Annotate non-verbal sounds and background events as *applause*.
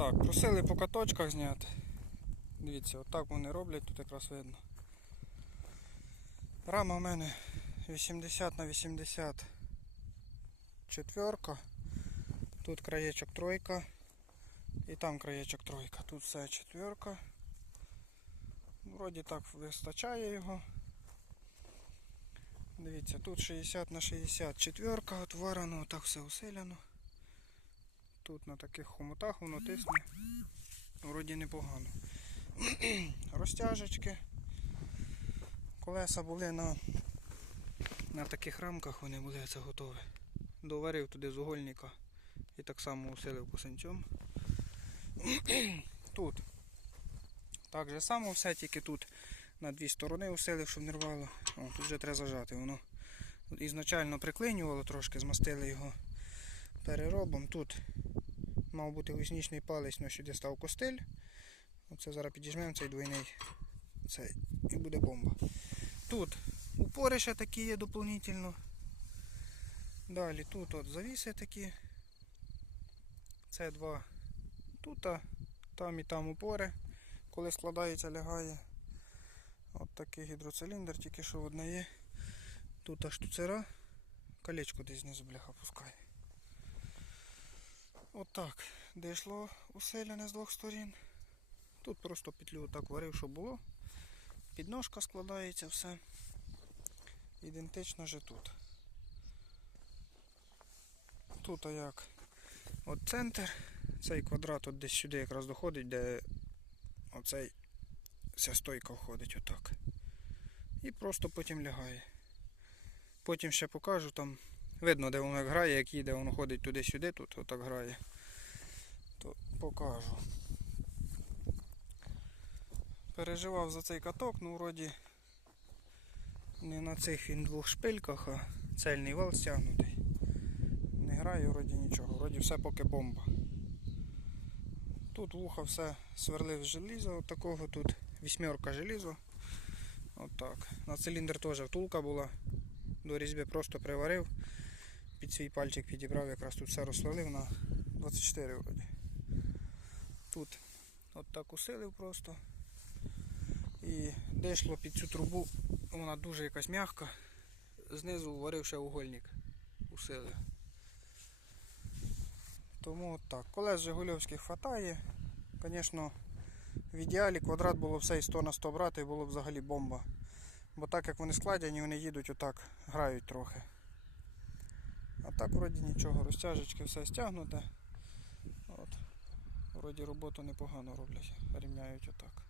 Так, просили по каточках зняти. Дивіться, отак вони роблять, тут якраз видно. Рама у мене 80 на 80 четверка. Тут краєчок тройка. І там краєчок тройка. Тут все четверка. Вроді так вистачає його. Дивіться, тут 60 на 60 четверка отварено, так все усиляно. Тут на таких хомутах воно тисне. Вроді непогано. *clears throat* Розтяжечки. Колеса були на, на таких рамках, вони були це готові. Доварив туди з угольника і так само усилив косинцем. *clears throat* Тут так же само все, тільки тут на дві сторони усилив, щоб не рвало. О, тут вже треба зажати. Воно ізначально приклинювало трошки, змастили його переробом. Тут мав бути гуснічний палець, але сюди став костиль. Оце зараз підіжмемо цей двойний цей, і буде бомба. Тут упори ще такі є доповнительно. Далі тут от завіси такі. Це два тут, там і там упори. Коли складається, лягає. От такий гідроциліндр, тільки що одне є. Тут аж штуцера. Колечко десь знизу бляха пускає. Отак. Дійшло усилене з двох сторін. Тут просто петлю так варив, щоб було. Підножка складається все. Ідентично же тут. Тут а як? От центр. Цей квадрат от десь сюди якраз доходить, де оцей ця стойка входить отак. І просто потім лягає. Потім ще покажу там. Видно, де воно як грає, як їде, воно ходить туди-сюди, тут отак грає. То покажу. Переживав за цей каток, ну вроді не на цих він двох шпильках, а цельний вал стягнутий. Не грає вроді нічого, вроді все поки бомба. Тут вуха все сверлив з желіза, от такого тут вісьмерка желізо. Отак. На циліндр теж втулка була. До різьби просто приварив. Під свій пальчик підібрав, якраз тут все розсверлив на 24 вроді. Тут от так усилив просто. І де йшло під цю трубу, вона дуже якась м'яка. Знизу варив ще угольник. Усилив. Тому от так. Колес Жигульовських хватає. Звісно, в ідеалі квадрат було все і 100 на 100 брати, і було б взагалі бомба. Бо так як вони складені, вони їдуть отак, грають трохи. А так вроді нічого, розтяжечки все стягнуте. От. Вроді роботу непогано роблять, рівняють отак.